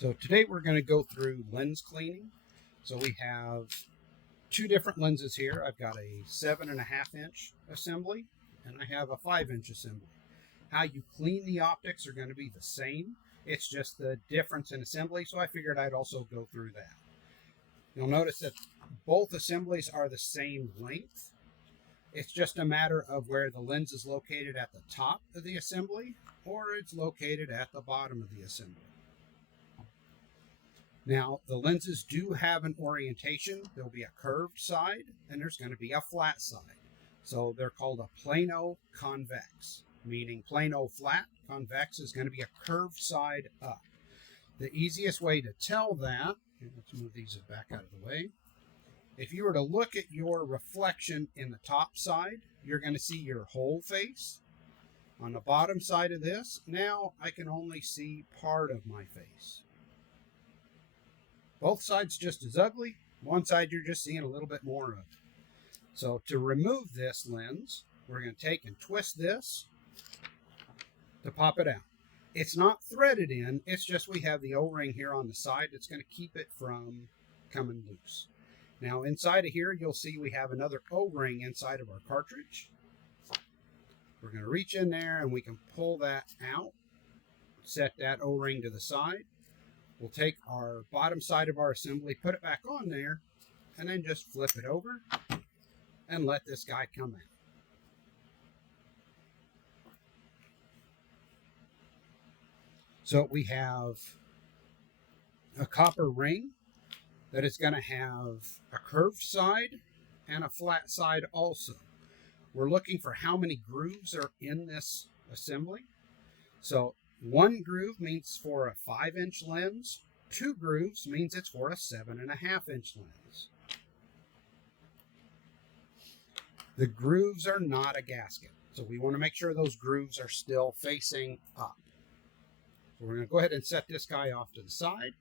So today we're going to go through lens cleaning. So we have two different lenses here. I've got a 7.5-inch assembly and I have a 5-inch assembly. How you clean the optics are going to be the same. It's just the difference in assembly, so I figured I'd also go through that. You'll notice that both assemblies are the same length. It's just a matter of where the lens is located at the top of the assembly or it's located at the bottom of the assembly. Now, the lenses do have an orientation. There'll be a curved side and there's going to be a flat side. So they're called a plano convex, meaning plano flat. Convex is going to be a curved side up. The easiest way to tell that, let's move these back out of the way. If you were to look at your reflection in the top side, you're going to see your whole face. On the bottom side of this, now I can only see part of my face. Both sides just as ugly. One side you're just seeing a little bit more of. So to remove this lens, we're going to take and twist this to pop it out. It's not threaded in, it's just we have the O-ring here on the side that's going to keep it from coming loose. Now inside of here, you'll see we have another O-ring inside of our cartridge. We're going to reach in there and we can pull that out, set that O-ring to the side. We'll take our bottom side of our assembly, put it back on there, and then just flip it over and let this guy come out. So we have a copper ring that is going to have a curved side and a flat side also. We're looking for how many grooves are in this assembly. So 1 groove means for a 5-inch lens. 2 grooves means it's for a 7.5-inch lens. The grooves are not a gasket, so we want to make sure those grooves are still facing up. So we're going to go ahead and set this guy off to the side.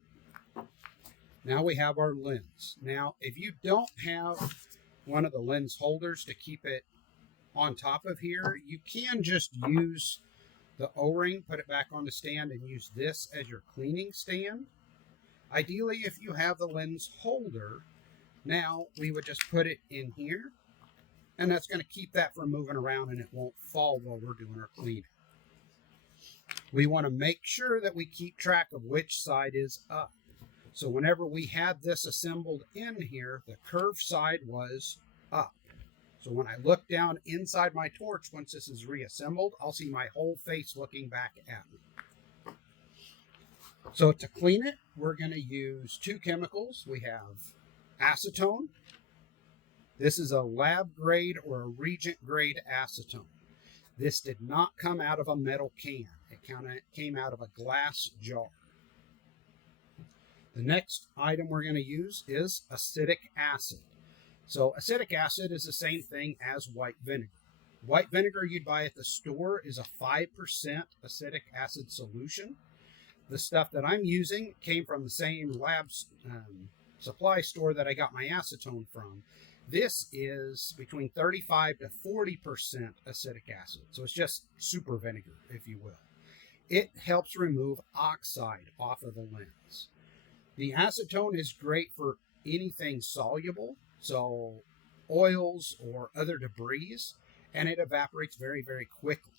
Now we have our lens. Now, if you don't have one of the lens holders to keep it on top of here, you can just use the O-ring, put it back on the stand, and use this as your cleaning stand. Ideally, if you have the lens holder, now we would just put it in here, and that's going to keep that from moving around and it won't fall while we're doing our cleaning. We want to make sure that we keep track of which side is up. So whenever we had this assembled in here, the curved side was up. So when I look down inside my torch, once this is reassembled, I'll see my whole face looking back at me. So to clean it, we're going to use 2 chemicals. We have acetone. This is a lab grade or a Regent grade acetone. This did not come out of a metal can. It came out of a glass jar. The next item we're going to use is acetic acid. So acetic acid is the same thing as white vinegar. White vinegar you'd buy at the store is a 5% acetic acid solution. The stuff that I'm using came from the same lab supply store that I got my acetone from. This is between 35 to 40% acetic acid. So it's just super vinegar, if you will. It helps remove oxide off of the lens. The acetone is great for anything soluble, so oils or other debris, and it evaporates very, very quickly.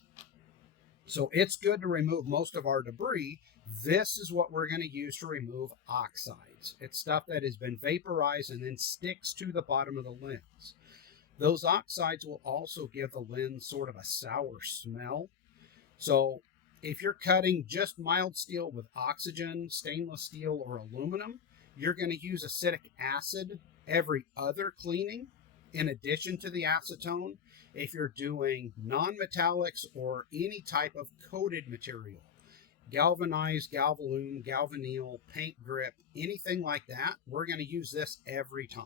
So it's good to remove most of our debris. This is what we're going to use to remove oxides. It's stuff that has been vaporized and then sticks to the bottom of the lens. Those oxides will also give the lens sort of a sour smell. So if you're cutting just mild steel with oxygen, stainless steel, or aluminum, you're going to use acetic acid every other cleaning in addition to the acetone. If you're doing non-metallics or any type of coated material, galvanized, galvalume, galvanneal, paint grip, anything like that, we're going to use this every time.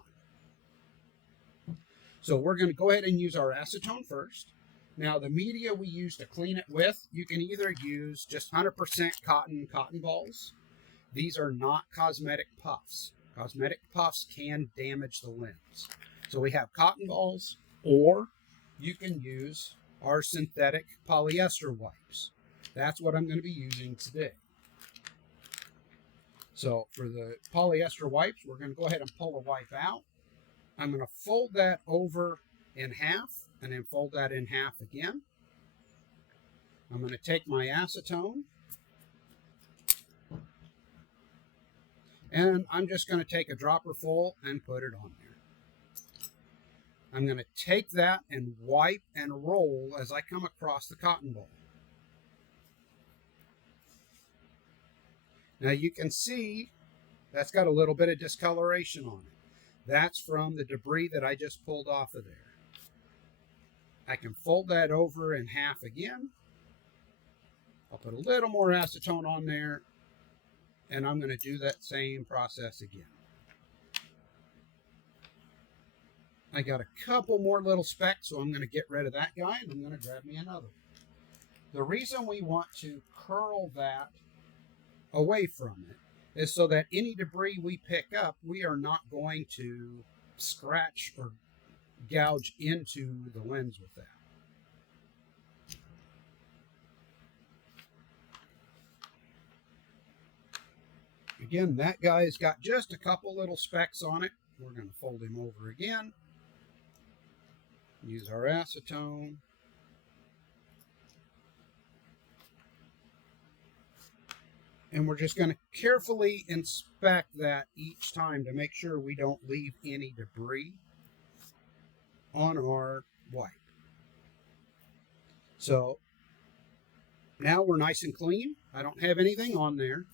So we're going to go ahead and use our acetone first. Now the media we use to clean it with, you can either use just 100% cotton balls. These are not cosmetic puffs. Cosmetic puffs can damage the lens. So we have cotton balls, or you can use our synthetic polyester wipes. That's what I'm going to be using today. So for the polyester wipes, we're going to go ahead and pull a wipe out. I'm going to fold that over in half and then fold that in half again. I'm going to take my acetone and I'm just going to take a dropper full and put it on there. I'm going to take that and wipe and roll as I come across the cotton ball. Now you can see that's got a little bit of discoloration on it. That's from the debris that I just pulled off of there. I can fold that over in half again. I'll put a little more acetone on there, and I'm going to do that same process again. I got a couple more little specks, so I'm going to get rid of that guy, and I'm going to grab me another. The reason we want to curl that away from it is so that any debris we pick up, we are not going to scratch or gouge into the lens with that. Again, that guy's got just a couple little specks on it. We're going to fold him over again. Use our acetone. And we're just going to carefully inspect that each time to make sure we don't leave any debris on our wipe. So now we're nice and clean. I don't have anything on there.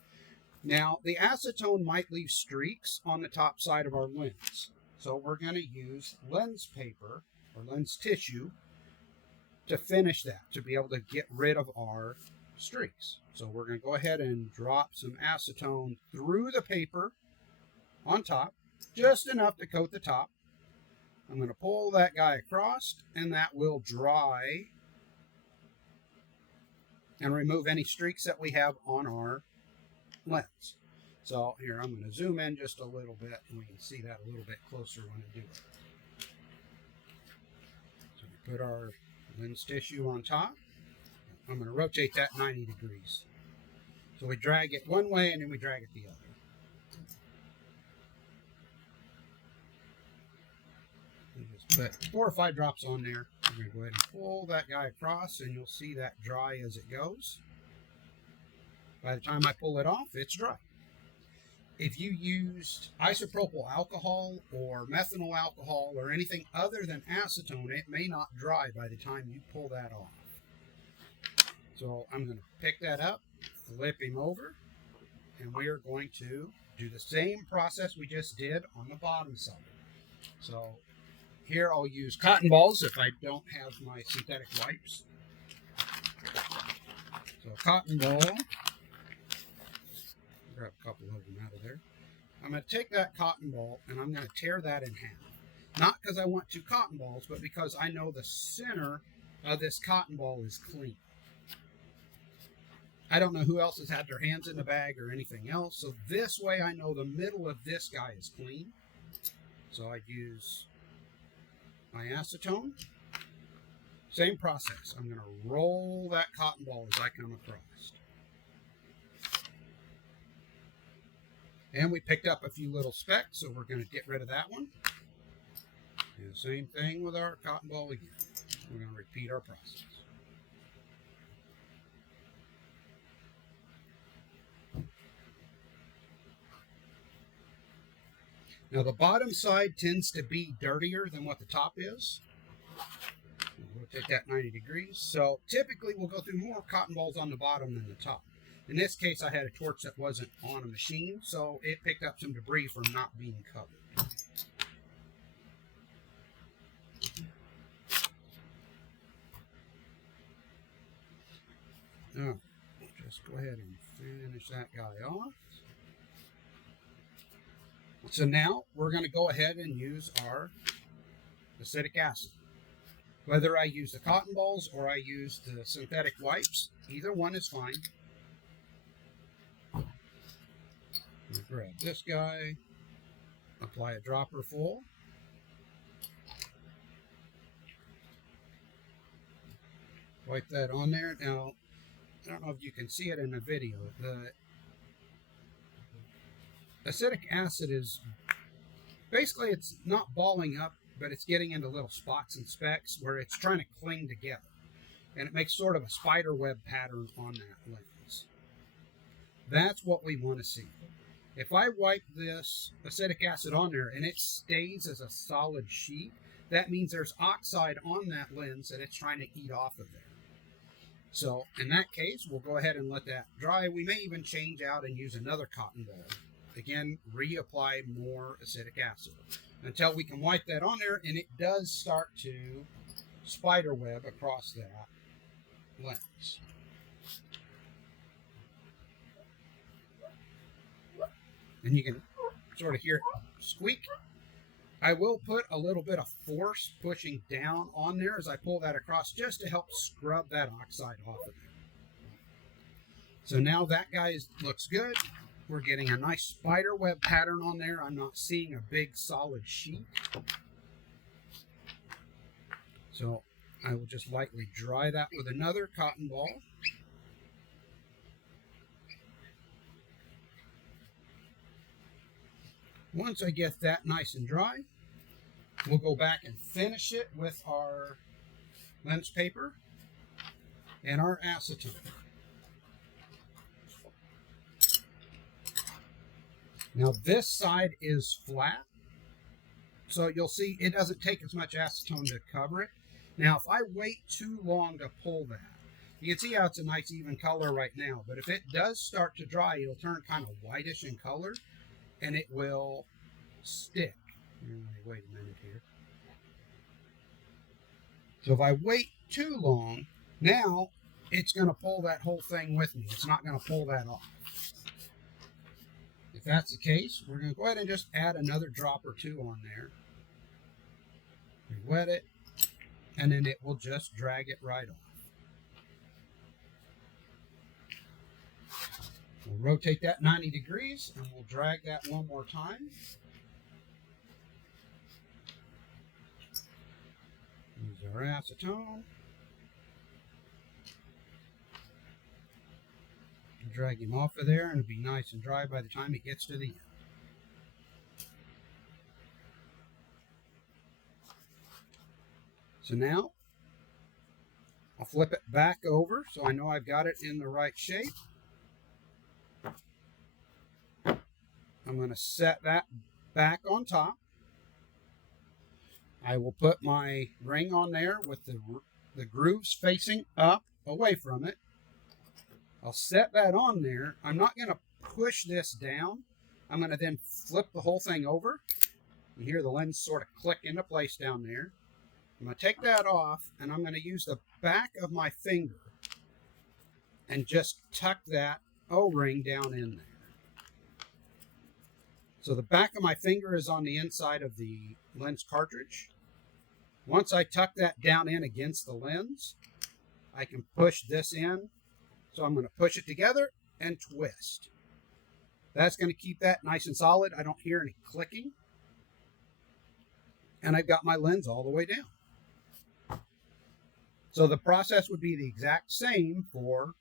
Now the acetone might leave streaks on the top side of our lens. So we're going to use lens paper or lens tissue to finish that, to be able to get rid of our streaks. So we're going to go ahead and drop some acetone through the paper on top, just enough to coat the top. I'm going to pull that guy across, and that will dry and remove any streaks that we have on our lens. So here, I'm going to zoom in just a little bit, and we can see that a little bit closer when I do it. So we put our lens tissue on top. I'm going to rotate that 90 degrees. So we drag it one way and then we drag it the other. We just put 4 or 5 drops on there. I'm going to go ahead and pull that guy across, and you'll see that dry as it goes. By the time I pull it off, it's dry. If you used isopropyl alcohol or methanol alcohol or anything other than acetone, it may not dry by the time you pull that off. So I'm going to pick that up, flip him over, and we are going to do the same process we just did on the bottom side. So here I'll use cotton balls if I don't have my synthetic wipes. So a cotton ball. Grab a couple of them out of there. I'm going to take that cotton ball and I'm going to tear that in half. Not because I want 2 cotton balls, but because I know the center of this cotton ball is clean. I don't know who else has had their hands in the bag or anything else, so this way I know the middle of this guy is clean. So I use my acetone. Same process. I'm going to roll that cotton ball as I come across. And we picked up a few little specks, so we're going to get rid of that one. Do the same thing with our cotton ball again. We're going to repeat our process. Now the bottom side tends to be dirtier than what the top is. We'll take that 90 degrees. So typically we'll go through more cotton balls on the bottom than the top. In this case, I had a torch that wasn't on a machine, so it picked up some debris from not being covered. Now, just go ahead and finish that guy off. So now we're going to go ahead and use our acetic acid. Whether I use the cotton balls or I use the synthetic wipes, either one is fine. Grab this guy, apply a dropper full. Wipe that on there. Now, I don't know if you can see it in the video. Acetic acid is basically, it's not balling up, but it's getting into little spots and specks where it's trying to cling together. And it makes sort of a spider web pattern on that lens. That's what we want to see. If I wipe this acetic acid on there and it stays as a solid sheet, that means there's oxide on that lens that it's trying to eat off of there. So in that case, we'll go ahead and let that dry. We may even change out and use another cotton ball. Again, reapply more acetic acid until we can wipe that on there and it does start to spider web across that lens. And you can sort of hear it squeak. I will put a little bit of force pushing down on there as I pull that across just to help scrub that oxide off of there. So now that guy looks good. We're getting a nice spider web pattern on there. I'm not seeing a big solid sheet. So I will just lightly dry that with another cotton ball. Once I get that nice and dry, we'll go back and finish it with our lens paper and our acetone. Now this side is flat, so you'll see it doesn't take as much acetone to cover it. Now if I wait too long to pull that, you can see how it's a nice even color right now, but if it does start to dry, it'll turn kind of whitish in color and it will stick. Wait a minute here. So if I wait too long, now it's going to pull that whole thing with me. It's not going to pull that off. If that's the case, we're going to go ahead and just add another drop or two on there. We wet it, and then it will just drag it right off. We'll rotate that 90 degrees, and we'll drag that one more time. Use our acetone. Drag him off of there, and it'll be nice and dry by the time it gets to the end. So now, I'll flip it back over so I know I've got it in the right shape. I'm going to set that back on top. I will put my ring on there with the grooves facing up away from it. I'll set that on there. I'm not going to push this down. I'm going to then flip the whole thing over. You hear the lens sort of click into place down there. I'm going to take that off, and I'm going to use the back of my finger and just tuck that O-ring down in there. So the back of my finger is on the inside of the lens cartridge. Once I tuck that down in against the lens, I can push this in. So I'm going to push it together and twist. That's going to keep that nice and solid. I don't hear any clicking. And I've got my lens all the way down. So the process would be the exact same for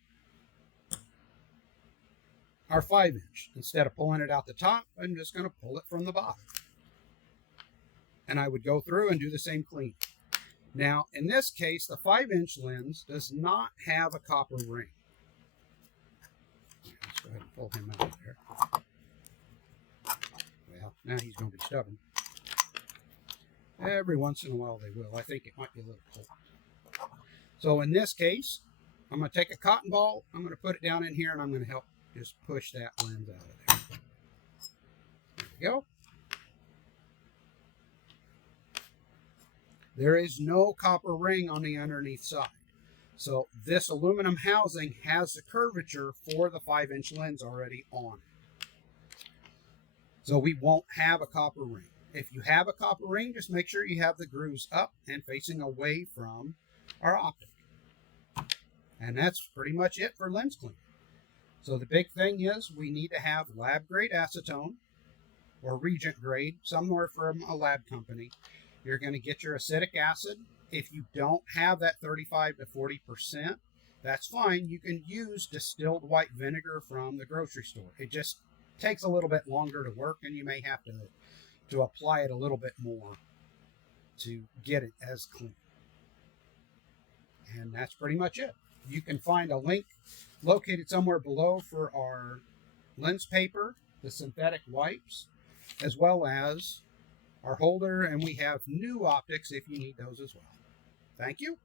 our 5-inch. Instead of pulling it out the top, I'm just going to pull it from the bottom. And I would go through and do the same clean. Now, in this case, the 5-inch lens does not have a copper ring. Let's go ahead and pull him out of there. Well, now he's going to be stubborn. Every once in a while they will. I think it might be a little cold. So in this case, I'm going to take a cotton ball, I'm going to put it down in here, and I'm going to help just push that lens out of there. There we go. There is no copper ring on the underneath side. So this aluminum housing has the curvature for the 5-inch lens already on it. So we won't have a copper ring. If you have a copper ring, just make sure you have the grooves up and facing away from our optic. And that's pretty much it for lens cleaning. So the big thing is we need to have lab grade acetone or Regent grade, somewhere from a lab company. You're going to get your acetic acid. If you don't have that 35 to 40%, that's fine. You can use distilled white vinegar from the grocery store. It just takes a little bit longer to work, and you may have to apply it a little bit more to get it as clean. And that's pretty much it. You can find a link located somewhere below for our lens paper, the synthetic wipes, as well as our holder, and we have new optics if you need those as well. Thank you.